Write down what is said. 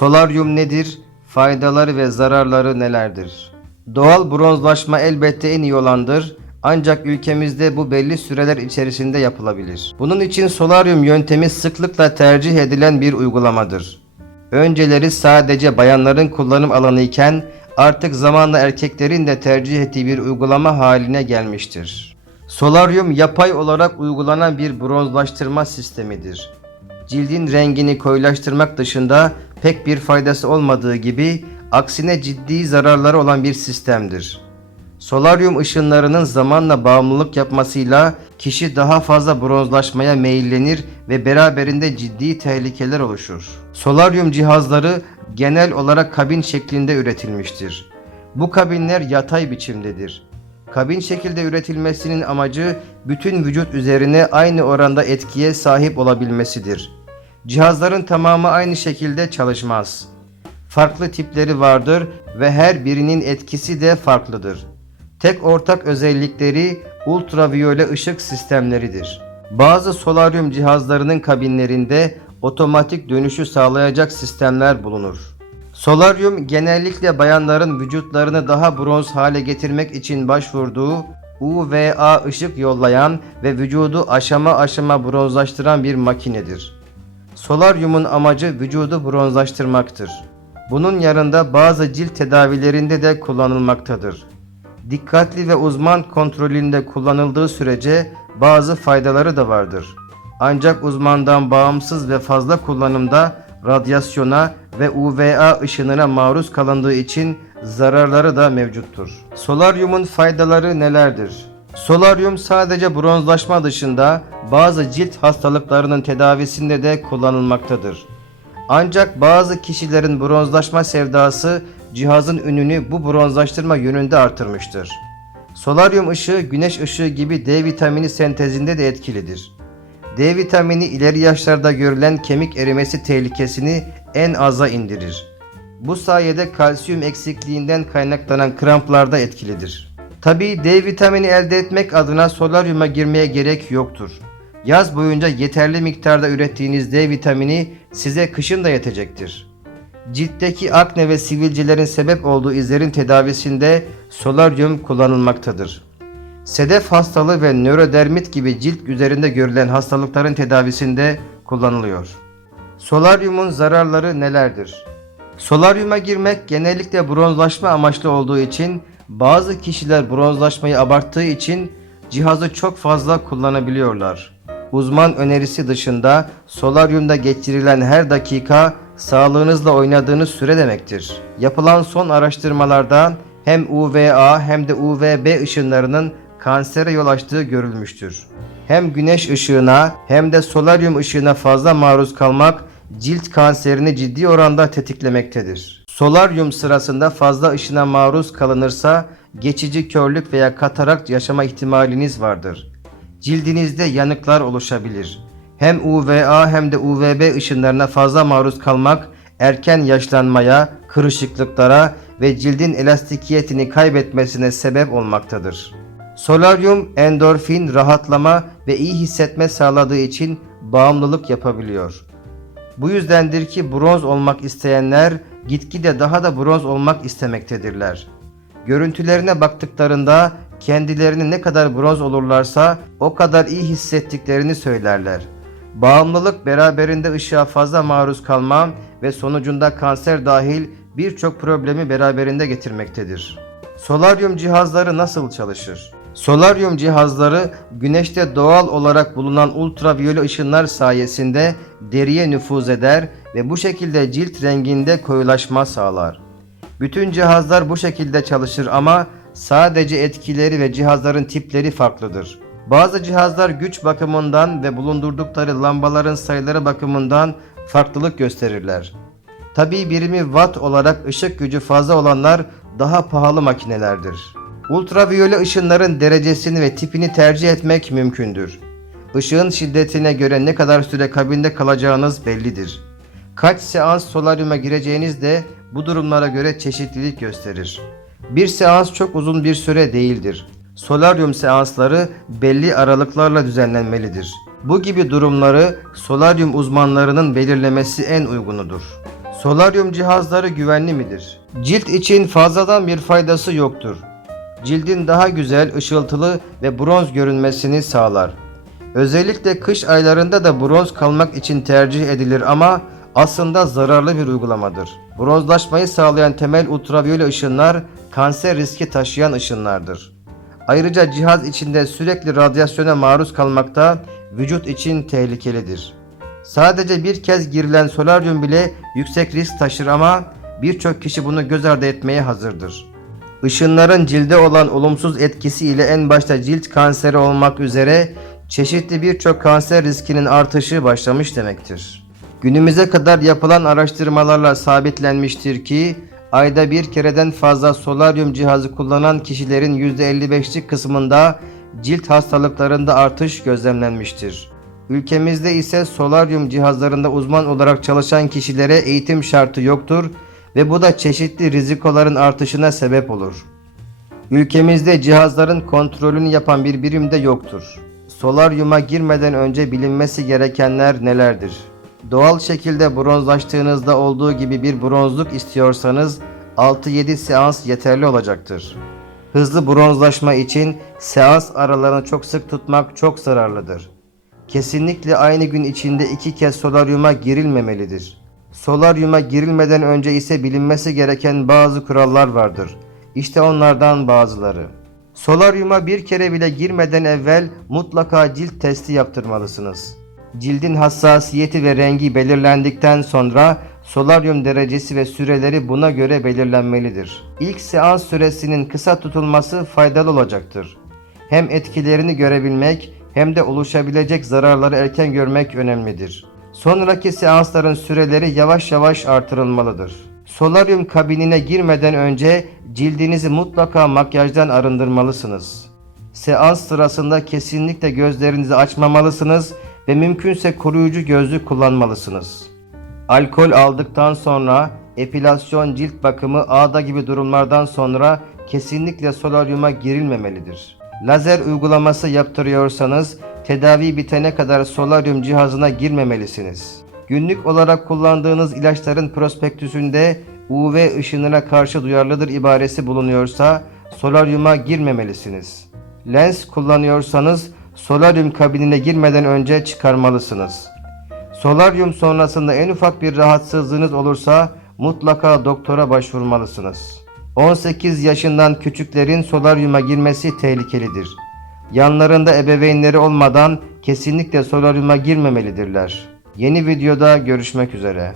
Solaryum nedir? Faydaları ve zararları nelerdir? Doğal bronzlaşma elbette en iyi olandır. Ancak ülkemizde bu belli süreler içerisinde yapılabilir. Bunun için solaryum yöntemi sıklıkla tercih edilen bir uygulamadır. Önceleri sadece bayanların kullanım alanı iken artık zamanla erkeklerin de tercih ettiği bir uygulama haline gelmiştir. Solaryum yapay olarak uygulanan bir bronzlaştırma sistemidir. Cildin rengini koyulaştırmak dışında pek bir faydası olmadığı gibi aksine ciddi zararları olan bir sistemdir. Solaryum ışınlarının zamanla bağımlılık yapmasıyla kişi daha fazla bronzlaşmaya meyillenir ve beraberinde ciddi tehlikeler oluşur. Solaryum cihazları genel olarak kabin şeklinde üretilmiştir. Bu kabinler yatay biçimdedir. Kabin şekilde üretilmesinin amacı bütün vücut üzerine aynı oranda etkiye sahip olabilmesidir. Cihazların tamamı aynı şekilde çalışmaz. Farklı tipleri vardır ve her birinin etkisi de farklıdır. Tek ortak özellikleri ultraviyole ışık sistemleridir. Bazı solaryum cihazlarının kabinlerinde otomatik dönüşü sağlayacak sistemler bulunur. Solaryum genellikle bayanların vücutlarını daha bronz hale getirmek için başvurduğu UVA ışık yollayan ve vücudu aşama aşama bronzlaştıran bir makinedir. Solaryumun amacı vücudu bronzlaştırmaktır. Bunun yanında bazı cilt tedavilerinde de kullanılmaktadır. Dikkatli ve uzman kontrolünde kullanıldığı sürece bazı faydaları da vardır. Ancak uzmandan bağımsız ve fazla kullanımda radyasyona ve UVA ışınına maruz kalındığı için zararları da mevcuttur. Solaryumun faydaları nelerdir? Solaryum sadece bronzlaşma dışında bazı cilt hastalıklarının tedavisinde de kullanılmaktadır. Ancak bazı kişilerin bronzlaşma sevdası cihazın ününü bu bronzlaştırma yönünde artırmıştır. Solaryum ışığı güneş ışığı gibi D vitamini sentezinde de etkilidir. D vitamini ileri yaşlarda görülen kemik erimesi tehlikesini en aza indirir. Bu sayede kalsiyum eksikliğinden kaynaklanan kramplarda etkilidir. Tabii D vitamini elde etmek adına solaryuma girmeye gerek yoktur. Yaz boyunca yeterli miktarda ürettiğiniz D vitamini size kışın da yetecektir. Ciltteki akne ve sivilcelerin sebep olduğu izlerin tedavisinde solaryum kullanılmaktadır. Sedef hastalığı ve nörodermit gibi cilt üzerinde görülen hastalıkların tedavisinde kullanılıyor. Solaryumun zararları nelerdir? Solaryuma girmek genellikle bronzlaşma amaçlı olduğu için bazı kişiler bronzlaşmayı abarttığı için cihazı çok fazla kullanabiliyorlar. Uzman önerisi dışında solaryumda geçirilen her dakika sağlığınızla oynadığınız süre demektir. Yapılan son araştırmalardan hem UVA hem de UVB ışınlarının kansere yol açtığı görülmüştür. Hem güneş ışığına hem de solaryum ışığına fazla maruz kalmak cilt kanserini ciddi oranda tetiklemektedir. Solaryum sırasında fazla ışına maruz kalınırsa geçici körlük veya katarakt yaşama ihtimaliniz vardır. Cildinizde yanıklar oluşabilir. Hem UVA hem de UVB ışınlarına fazla maruz kalmak erken yaşlanmaya, kırışıklıklara ve cildin elastikiyetini kaybetmesine sebep olmaktadır. Solaryum endorfin, rahatlama ve iyi hissetme sağladığı için bağımlılık yapabiliyor. Bu yüzdendir ki bronz olmak isteyenler gitgide daha da bronz olmak istemektedirler. Görüntülerine baktıklarında kendilerini ne kadar bronz olurlarsa o kadar iyi hissettiklerini söylerler. Bağımlılık beraberinde ışığa fazla maruz kalma ve sonucunda kanser dahil birçok problemi beraberinde getirmektedir. Solaryum cihazları nasıl çalışır? Solaryum cihazları güneşte doğal olarak bulunan ultraviyole ışınlar sayesinde deriye nüfuz eder ve bu şekilde cilt renginde koyulaşma sağlar. Bütün cihazlar bu şekilde çalışır ama sadece etkileri ve cihazların tipleri farklıdır. Bazı cihazlar güç bakımından ve bulundurdukları lambaların sayıları bakımından farklılık gösterirler. Tabi birimi watt olarak ışık gücü fazla olanlar daha pahalı makinelerdir. Ultraviyole ışınların derecesini ve tipini tercih etmek mümkündür. Işığın şiddetine göre ne kadar süre kabinde kalacağınız bellidir. Kaç seans solaryuma gireceğiniz de bu durumlara göre çeşitlilik gösterir. Bir seans çok uzun bir süre değildir. Solaryum seansları belli aralıklarla düzenlenmelidir. Bu gibi durumları solaryum uzmanlarının belirlemesi en uygunudur. Solaryum cihazları güvenli midir? Cilt için fazladan bir faydası yoktur. Cildin daha güzel, ışıltılı ve bronz görünmesini sağlar. Özellikle kış aylarında da bronz kalmak için tercih edilir ama aslında zararlı bir uygulamadır. Bronzlaşmayı sağlayan temel ultraviyole ışınlar kanser riski taşıyan ışınlardır. Ayrıca cihaz içinde sürekli radyasyona maruz kalmakta vücut için tehlikelidir. Sadece bir kez girilen solaryum bile yüksek risk taşır ama birçok kişi bunu göz ardı etmeye hazırdır. Işınların cilde olan olumsuz etkisi ile en başta cilt kanseri olmak üzere çeşitli birçok kanser riskinin artışı başlamış demektir. Günümüze kadar yapılan araştırmalarla sabitlenmiştir ki ayda bir kereden fazla solaryum cihazı kullanan kişilerin %55'lik kısmında cilt hastalıklarında artış gözlemlenmiştir. Ülkemizde ise solaryum cihazlarında uzman olarak çalışan kişilere eğitim şartı yoktur ve bu da çeşitli rizikoların artışına sebep olur. Ülkemizde cihazların kontrolünü yapan bir birim de yoktur. Solaryuma girmeden önce bilinmesi gerekenler nelerdir? Doğal şekilde bronzlaştığınızda olduğu gibi bir bronzluk istiyorsanız 6-7 seans yeterli olacaktır. Hızlı bronzlaşma için seans aralarını çok sık tutmak çok zararlıdır. Kesinlikle aynı gün içinde iki kez solaryuma girilmemelidir. Solaryuma girilmeden önce ise bilinmesi gereken bazı kurallar vardır. İşte onlardan bazıları. Solaryuma bir kere bile girmeden evvel mutlaka cilt testi yaptırmalısınız. Cildin hassasiyeti ve rengi belirlendikten sonra solaryum derecesi ve süreleri buna göre belirlenmelidir. İlk seans süresinin kısa tutulması faydalı olacaktır. Hem etkilerini görebilmek hem de oluşabilecek zararları erken görmek önemlidir. Sonraki seansların süreleri yavaş yavaş artırılmalıdır. Solaryum kabinine girmeden önce cildinizi mutlaka makyajdan arındırmalısınız. Seans sırasında kesinlikle gözlerinizi açmamalısınız ve mümkünse koruyucu gözlük kullanmalısınız. Alkol aldıktan sonra epilasyon cilt bakımı ağda gibi durumlardan sonra kesinlikle solaryuma girilmemelidir. Lazer uygulaması yaptırıyorsanız tedavi bitene kadar solaryum cihazına girmemelisiniz. Günlük olarak kullandığınız ilaçların prospektüsünde UV ışınına karşı duyarlıdır ibaresi bulunuyorsa solaryuma girmemelisiniz. Lens kullanıyorsanız solaryum kabinine girmeden önce çıkarmalısınız. Solaryum sonrasında en ufak bir rahatsızlığınız olursa mutlaka doktora başvurmalısınız. 18 yaşından küçüklerin solaryuma girmesi tehlikelidir. Yanlarında ebeveynleri olmadan kesinlikle solaryuma girmemelidirler. Yeni videoda görüşmek üzere.